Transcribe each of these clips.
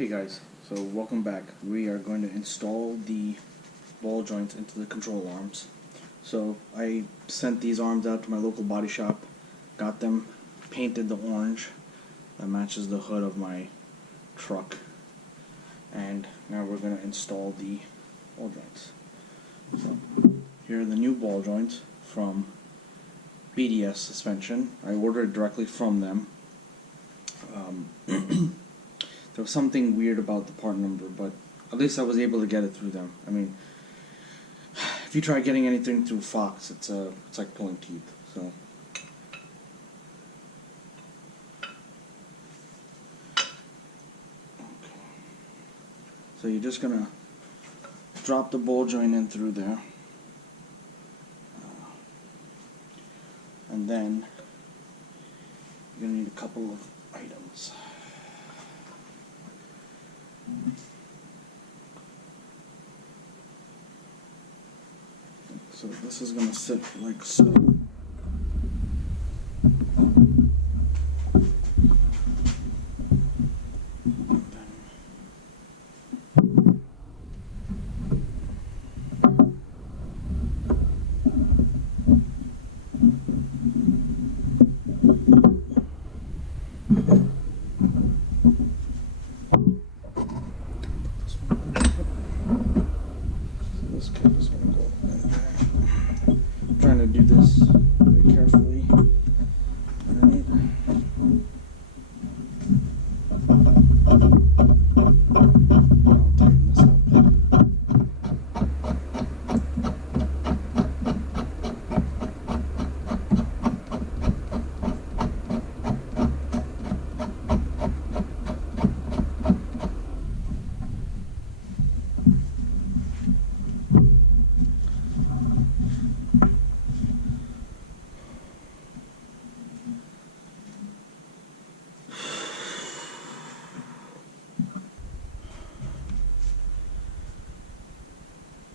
Hey guys, so welcome back. We are going to install the ball joints into the control arms. So I sent these arms out to my local body shop, got them painted the orange that matches the hood of my truck, and now we're going to install the ball joints. So here are the new ball joints from BDS Suspension. I ordered directly from them. There was something weird about the part number, but at least I was able to get it through them. I mean, if you try getting anything through Fox, it's like pulling teeth. So okay. So you're just gonna drop the ball joint in through there, and then you're gonna need a couple of items. So this is going to sit like so. This cap is going to go in there. I'm trying to do this very carefully. Alright. I'll tighten this up.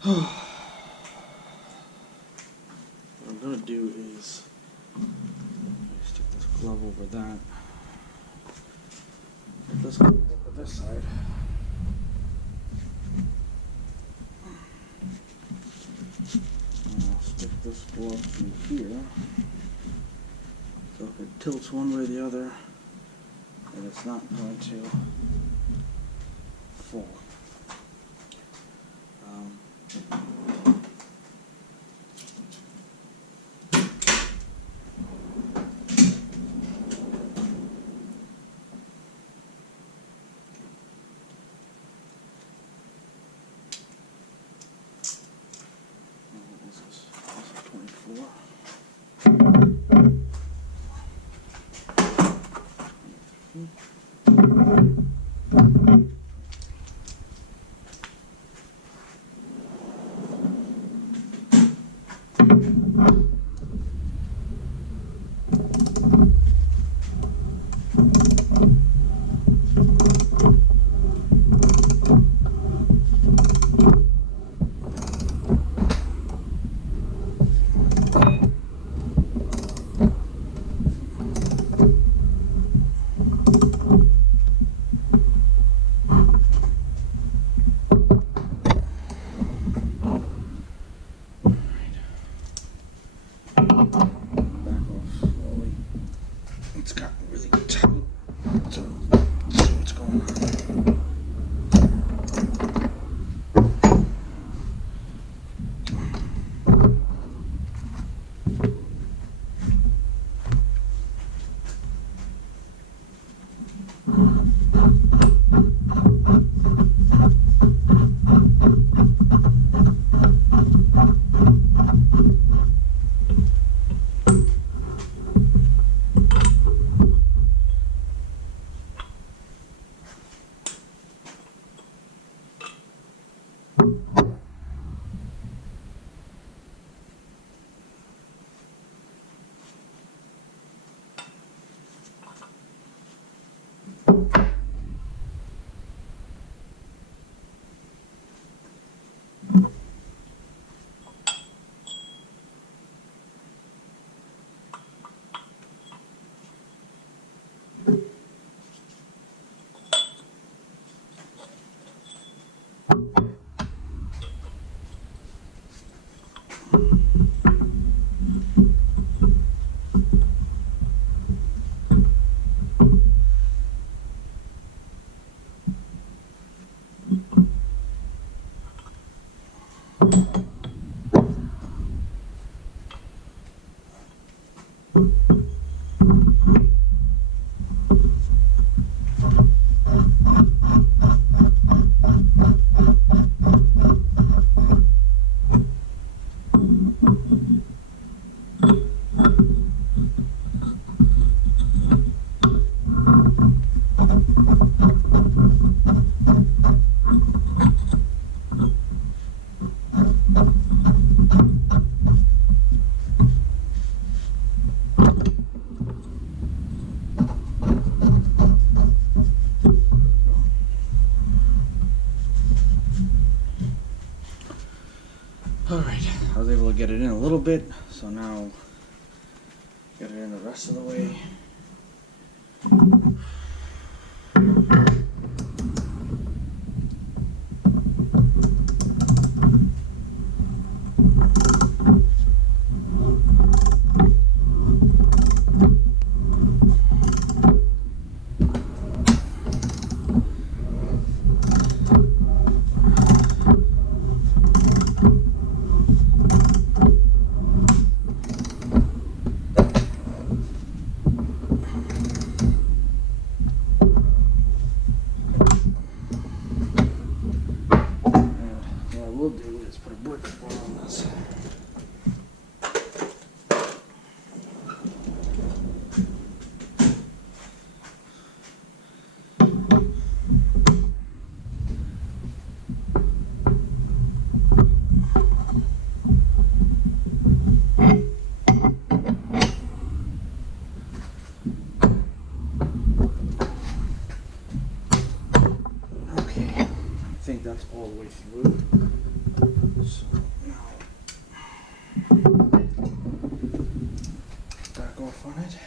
What I'm going to do is stick this glove over that, put this glove over this side, and I'll stick this glove through here, so if it tilts one way or the other, then it's not going to fall. This is 24. 23. Alright, I was able to get it in a little bit, so now get it in the rest of the way. I think that's all the way through. So now back off on it.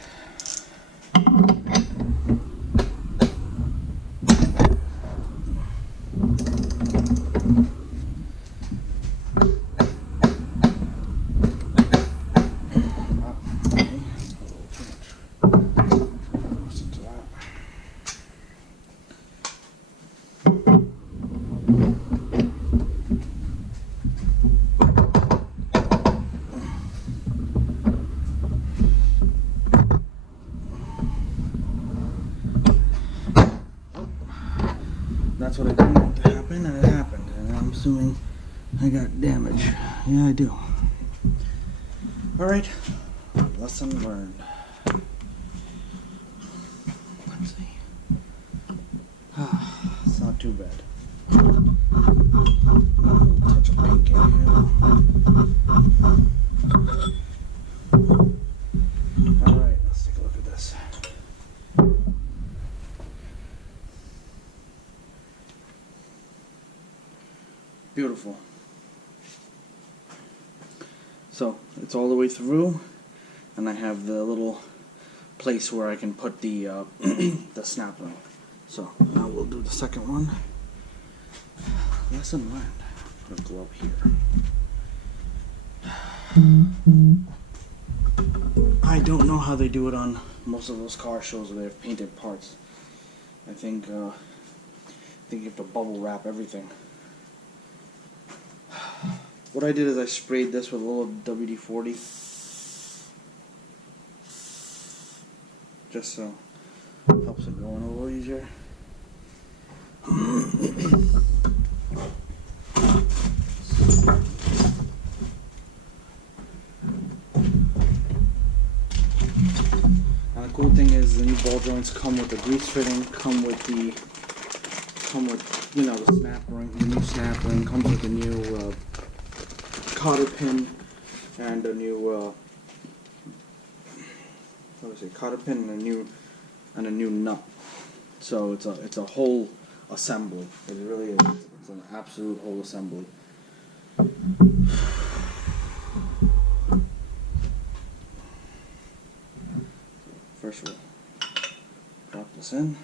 That's what I didn't want to happen, and it happened. And I'm assuming I got damage. Yeah, I do. Alright, lesson learned. Let's see. It's not too bad. Touch of pink in here. Alright, let's take a look at this. Beautiful. So it's all the way through, and I have the little place where I can put the the snap ring. So now we'll do the second one. Lesson learned. Put a glove here. I don't know how they do it on most of those car shows where they have painted parts. I think you have to bubble wrap everything. What I did is I sprayed this with a little WD-40, just so it helps it go in a little easier. And the cool thing is the new ball joints come with the grease fitting, come with the snap ring. The new snap ring comes with the new cotter pin and a new cotter pin and a new nut. So it's a whole assembly. It really is. It's an absolute whole assembly. First we'll drop this in.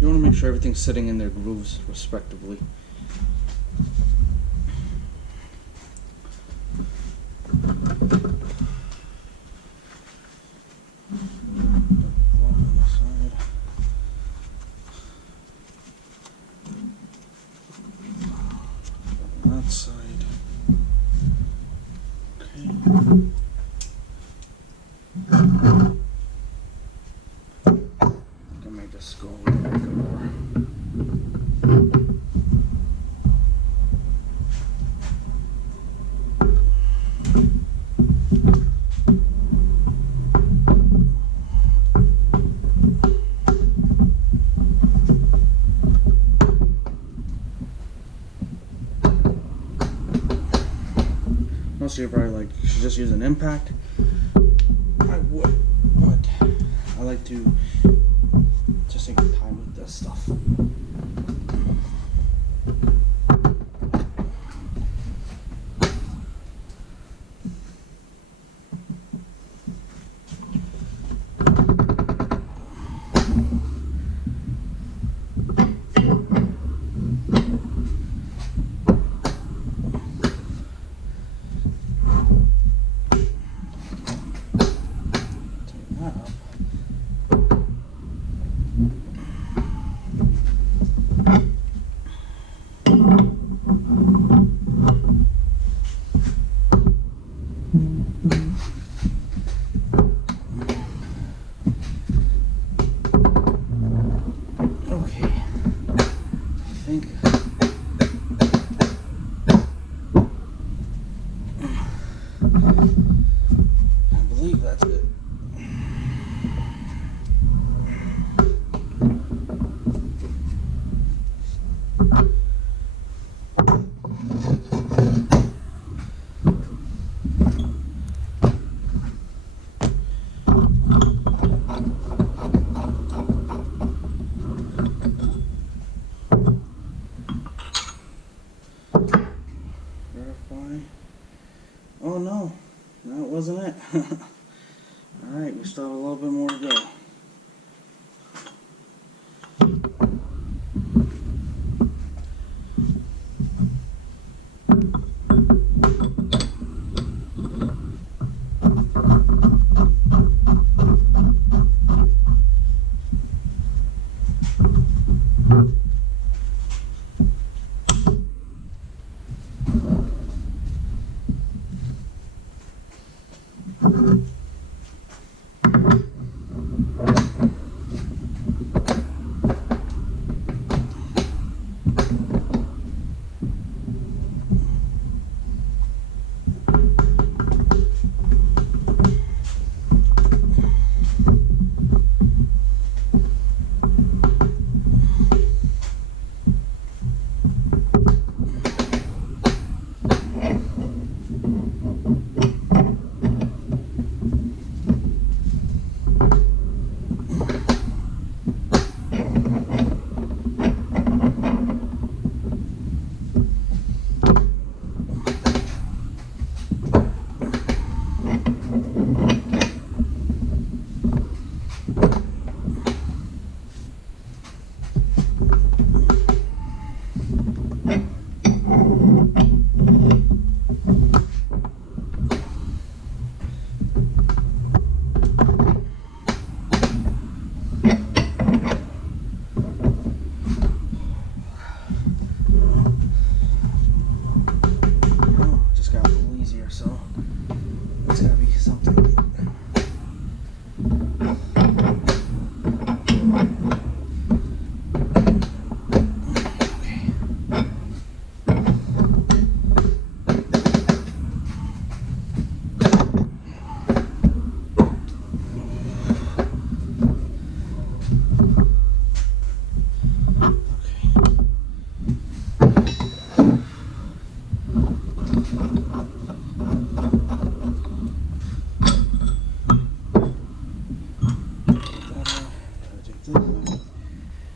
You want to make sure everything's sitting in their grooves respectively. That side. Okay. I might just go a little bit more. Most of you are probably like, you should just use an impact. I would, but I like to just take time with this stuff. Oh no, that wasn't it. Alright, we still have a little bit more to go.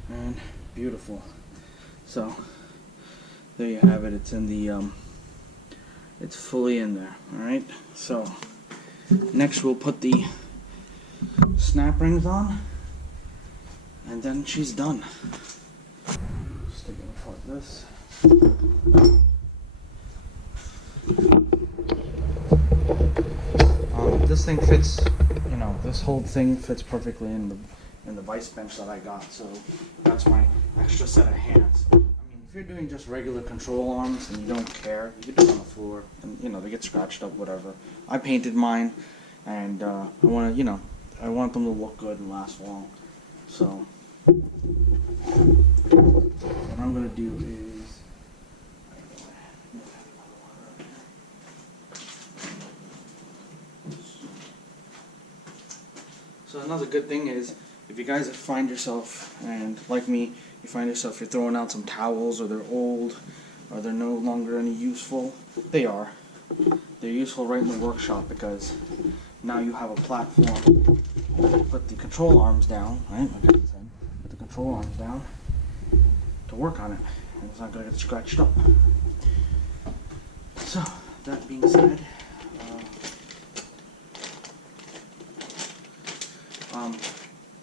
And beautiful. So there you have it. It's in the it's fully in there. All right. So next we'll put the snap rings on, and then she's done. Just taking apart this. This thing fits, you know, this whole thing fits perfectly in the vice bench that I got, so that's my extra set of hands. I mean, if you're doing just regular control arms and you don't care, you can do it on the floor, and you know, they get scratched up, whatever. I painted mine, and I want to, you know, I want them to look good and last long. So what I'm gonna do is, so another good thing is, if you guys find yourself, and like me, you find yourself you're throwing out some towels, or they're old, or they're no longer any useful, they are. They're useful right in the workshop, because now you have a platform to put the control arms down, right? Like I said, put the control arms down to work on it, and it's not going to get scratched up. So, that being said,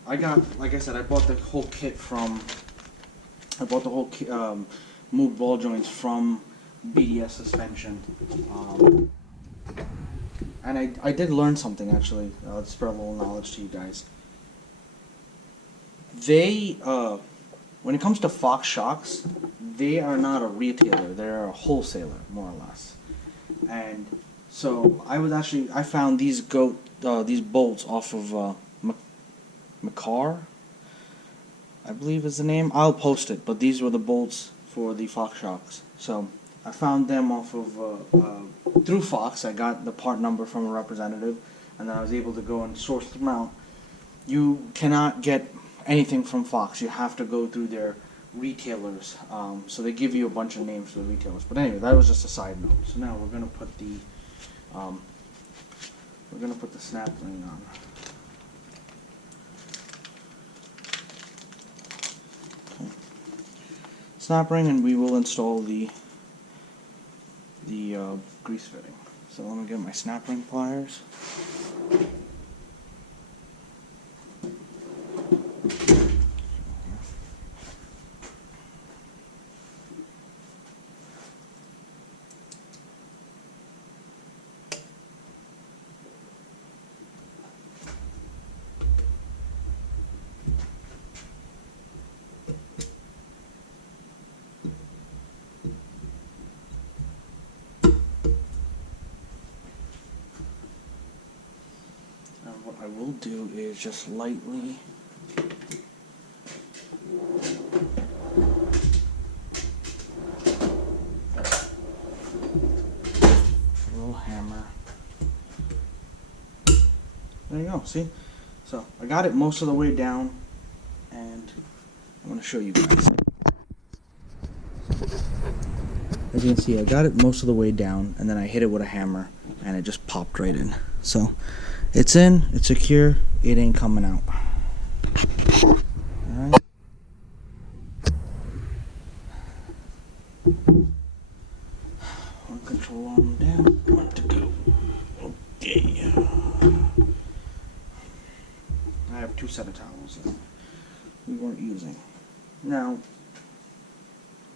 I got, like I said, I bought the whole kit from, moved ball joints from BDS Suspension. And I did learn something, actually, to spread a little knowledge to you guys. They, when it comes to Fox shocks, they are not a retailer, they're a wholesaler, more or less. And so I found these bolts off of McCar, I believe is the name. I'll post it, but these were the bolts for the Fox shocks. So I found them off of through Fox. I got the part number from a representative, and then I was able to go and source them out. You cannot get anything from Fox. You have to go through their retailers. So they give you a bunch of names for the retailers. But anyway, that was just a side note. So now we're gonna put the snap ring on. Snap ring, and we will install the grease fitting. So let me get my snap ring pliers. What I will do is just lightly a little hammer. There you go, see? So I got it most of the way down, and I'm going to show you guys. As you can see, I got it most of the way down, and then I hit it with a hammer, and it just popped right in. So it's in, it's secure, it ain't coming out. Alright. One control arm down, one to go. Okay. I have 2 set of towels that we weren't using. Now,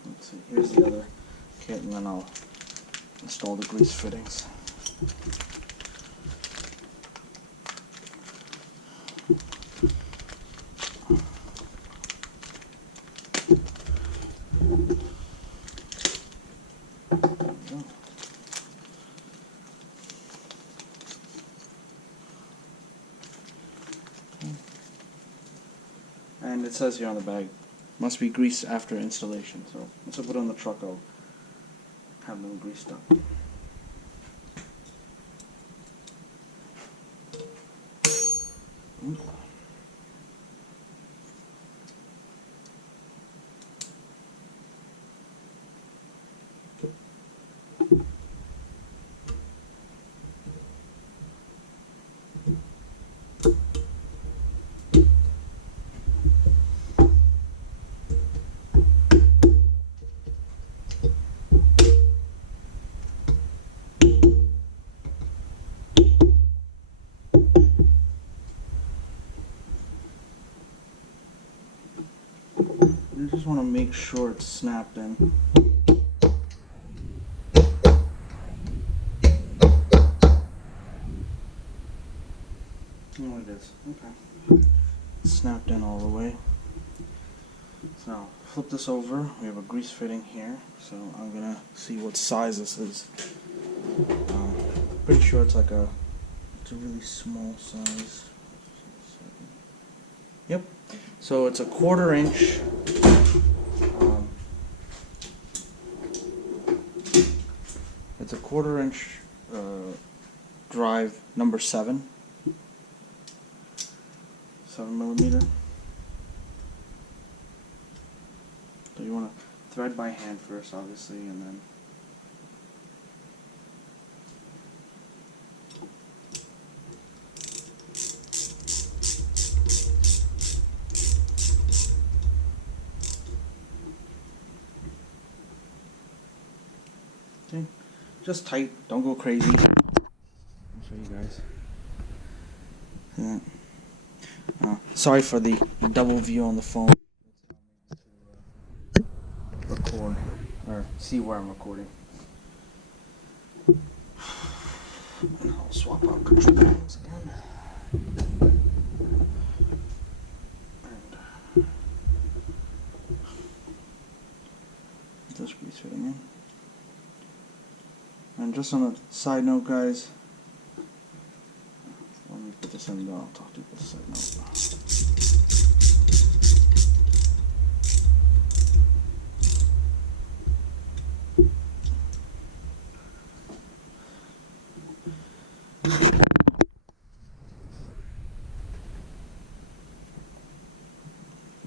let's see, here's the other kit, and then I'll install the grease fittings. And it says here on the bag, must be greased after installation. So once I put it on the truck, I'll have them greased up. I just want to make sure it's snapped in. Oh, it is. Okay. It's snapped in all the way. So now, flip this over. We have a grease fitting here. So I'm gonna see what size this is. Pretty sure it's a really small size. Yep. So it's a 1/4 inch. It's a 1/4 inch drive number 7 millimeter. So you want to thread by hand first, obviously, and then okay, just tight. Don't go crazy. I'll show you guys. Yeah. Sorry for the double view on the phone. Record or see where I'm recording. And I'll swap out control panels again. And just grease fitting in. And just on a side note, guys. Let me put this in. I'll talk to you about the side note.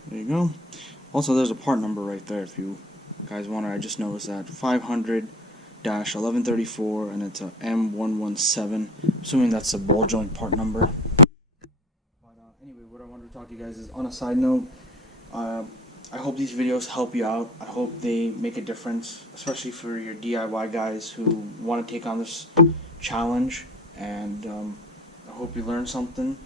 There you go. Also, there's a part number right there if you guys want it. I just noticed that 500-1134, and it's a M117. Assuming that's a ball joint part number. But anyway, what I wanted to talk to you guys is on a side note. I hope these videos help you out. I hope they make a difference, especially for your DIY guys who want to take on this challenge. And I hope you learn something.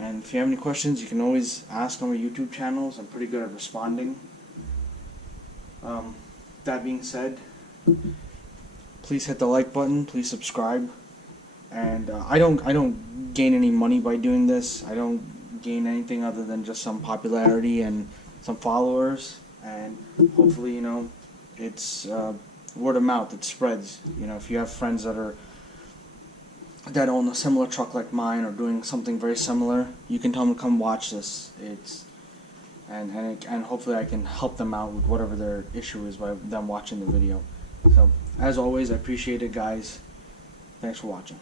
And if you have any questions, you can always ask on my YouTube channels. I'm pretty good at responding. That being said, please hit the like button. Please subscribe. And I don't gain any money by doing this. I don't gain anything other than just some popularity and some followers. And hopefully, you know, it's word of mouth. It spreads. You know, if you have friends that own a similar truck like mine or doing something very similar, you can tell them to come watch this. And hopefully I can help them out with whatever their issue is by them watching the video. So as always, I appreciate it, guys. Thanks for watching.